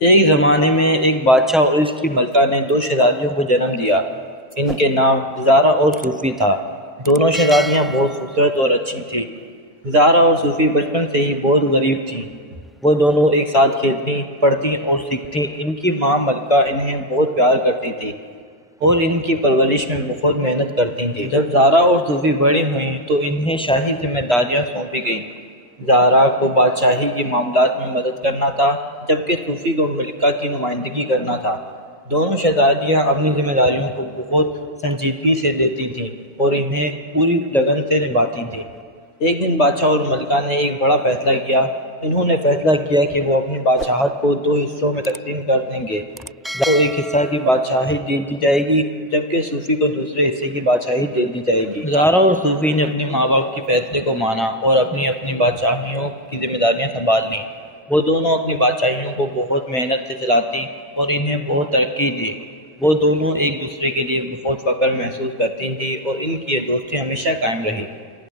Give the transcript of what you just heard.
ایک زمانے میں ایک بادشاہ اور اس کی ملکہ نے دو شہزادیوں کو جنم دیا۔ ان کے نام زارا اور صوفی تھا۔ دونوں شہزادیاں بہت خوبصورت اور اچھی تھیں۔ زارا اور صوفی بچپن سے ہی بہت غریب تھیں۔ وہ دونوں ایک ساتھ کھیلتی، پڑھتی اور سیکھتی۔ ان کی ماں ملکہ انہیں بہت پیار کرتی تھی اور ان کی پرورش میں بہت محنت کرتی تھی۔ جب زارا اور صوفی بڑی ہوئیں تو انہیں شاہی ذمہ داریاں سونپی گئیں۔ زارا کو بادشاہی کے معاملات میں مدد کرنا تھا، جبکہ صوفی کو ملکہ کی نمائندگی کرنا تھا۔ دونوں شہزادیاں اپنی ذمہ داریوں کو بہت سنجیدگی سے لیتی تھیں اور انہیں پوری لگن سے نبھاتی تھیں۔ ایک دن بادشاہ اور ملکہ نے ایک بڑا فیصلہ کیا۔ انہوں نے فیصلہ کیا کہ وہ اپنی بادشاہت کو دو حصوں میں تقسیم کر دیں گے۔ زارا کو ایک حصہ کی بادشاہی دے دی جائے گی، جبکہ صوفی کو دوسرے حصے کی بادشاہی دے دی جائے گی۔ زارا اور صوفی نے اپنے ماں باپ کے فیصلے کو مانا اور اپنی اپنی بادشاہیوں کی ذمہ داریاں سنبھال لیں۔ وہ دونوں اپنی بادشاہیوں کو بہت محنت سے چلاتی اور انہیں بہت ترقی دی۔ وہ دونوں ایک دوسرے کے لیے بہت فخر محسوس کرتی تھیں اور ان کی یہ دوستی ہمیشہ قائم رہی۔